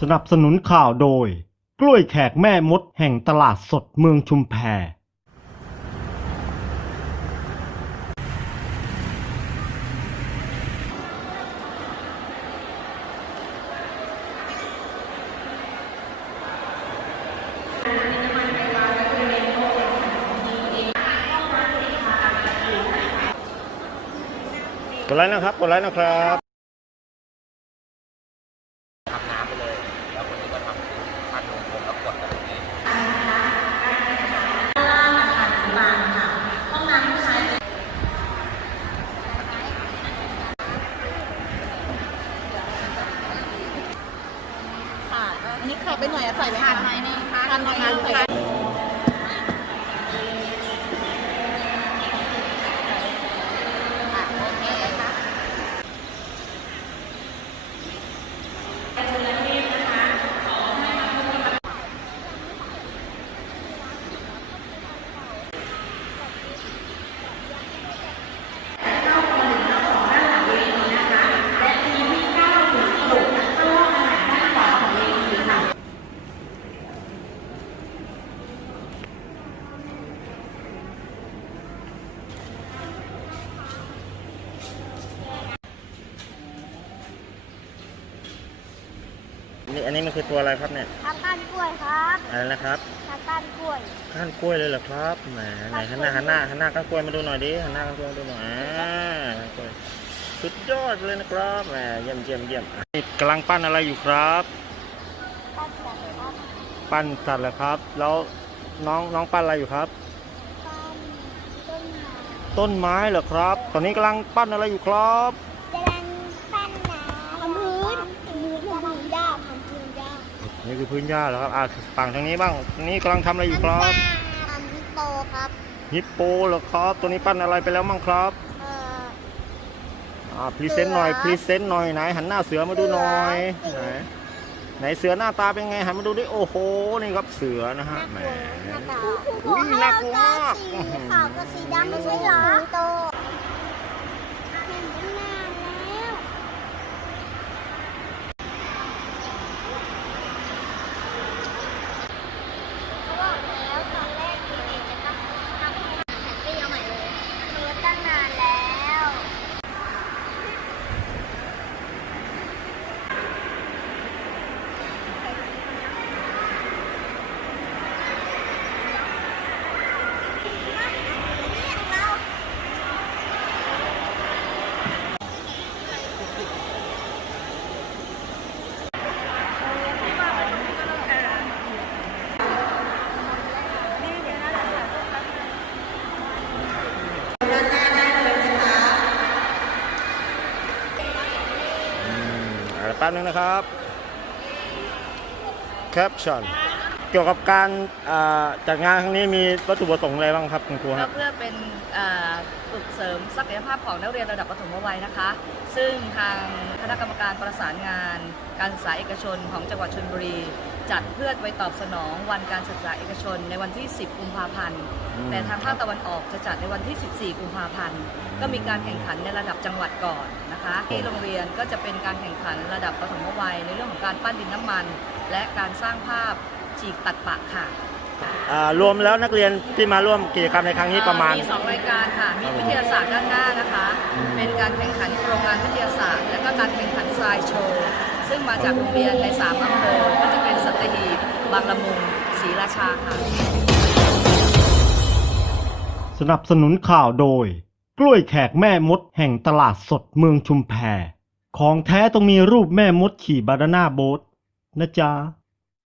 สนับสนุนข่าวโดย กล้วยแขกแม่มดแห่งตลาดสดเมืองชุมแพกดไลค์นะครับ กดไลค์นะครับ ทำน้ำไปเลย แล้วคนนี้ก็ทำพันวงกลมแล้วกดไปตรงนี้ ค่ะอันนี้ขาด ไปหน่อยอะใส่ไหมคะขาดหน่อยนึงขาดหน่อยนึ นี่อันนี้มันคือตัวอะไรครับเนี่ยทำก้านกล้วยครับอะไรนะครับทำก้านกล้วยก้านกล้วยเลยเหรอครับแหมไหนหันหน้าหันหน้าหันหน้าก้านกล้วยมาดูหน่อยดิหันหน้าก้านกล้วยมาดูหน่อยอ่าก้านกล้วยสุดยอดเลยนะครับแหมเยี่ยมเยี่ยมเยี่ยมอะนี่กำลังปั้นอะไรอยู่ครับก้านสัตว์ครับปั้นสัตว์เหรอครับ แล้วน้องน้องปั้นอะไรอยู่ครับก้านต้นไม้ต้นไม้เหรอครับ ตอนนี้กำลังปั้นอะไรอยู่ครับ นี่คือพื้นหญ้าเหรอครับอ่าฝั่งทางนี้บ้างนี่กำลังทำอะไรอยู่ครับทำฮิปโปครับฮิปโปเหรอครับ ตัวนี้ปั้นอะไรไปแล้วมั่งครับเอ่ออ่าพรีเซนต์หน่อยเสือพรีเซนต์หน่อยไหนหันหน้าเสือมาดูหน่อยเสืไหนอไหนเสือหน้าตาเป็นไงหันมาดูดิโอ้โหนี่ครับเสือนะฮะแหมอุ๊ยน่ากลัวมากสีขาวกับสีดำไม่ใช่เหรอโตเห็นตั้งนานแล้ว เขาบอกแล้วตอนแรกดีเอจะต้องทำให้อาหารเปรี้ยวใหม่เลยรู้ตั้งนานแล้ว อืมอ่า แป๊บนึงนะครับแคปชั่นเกี่ยวกับการจัดงานครั้งนี้มีวัตถุประสงค์อะไรบ้างครับคุณครูก็ครับ เพื่อเป็นเอ่อ ฝึกเสริมศักยภาพของนักเรียนระดับประถมวัยนะคะ ซึ่งทางคณะกรรมการประสานงาน การศึกษาเอกชนของจังหวัดชลบุรี จัดเพื่อไว้ตอบสนองวันการศึกษาเอกชนในวันที่ 10 กุมภาพันธ์อืมแต่ทางภาคตะวันออกจะจัดในวันที่ 14 กุมภาพันธ์ ก็มีการแข่งขันในระดับจังหวัดก่อนนะคะ ที่โรงเรียนก็จะเป็นการแข่งขันระดับประถมวัยในเรื่องของการปั้นดินน้ำมัน และการสร้างภาพฉีกตัดปะค่ะ อ่ารวมแล้วนักเรียนที่มาร่วมกิจกรรมในครั้งนี้ประมาณมีสองรายการค่ะ มีวิทยาศาสตร์ด้านหน้านะคะอืมเป็นการแข่งขันโครงงานวิทยาศาสตร์ และก็การแข่งขันทรายโชว์ ซึ่งมาจากโรงเรียนในสามอำเภอก็จะเป็นสัตหีบบางละมุงศรีราชาค่ะ สนับสนุนข่าวโดย กล้วยแขกแม่มดแห่งตลาดสดเมืองชุมแพ ของแท้ต้องมีรูปแม่มดขี่บานาน่าโบ๊ทนะจ๊ะ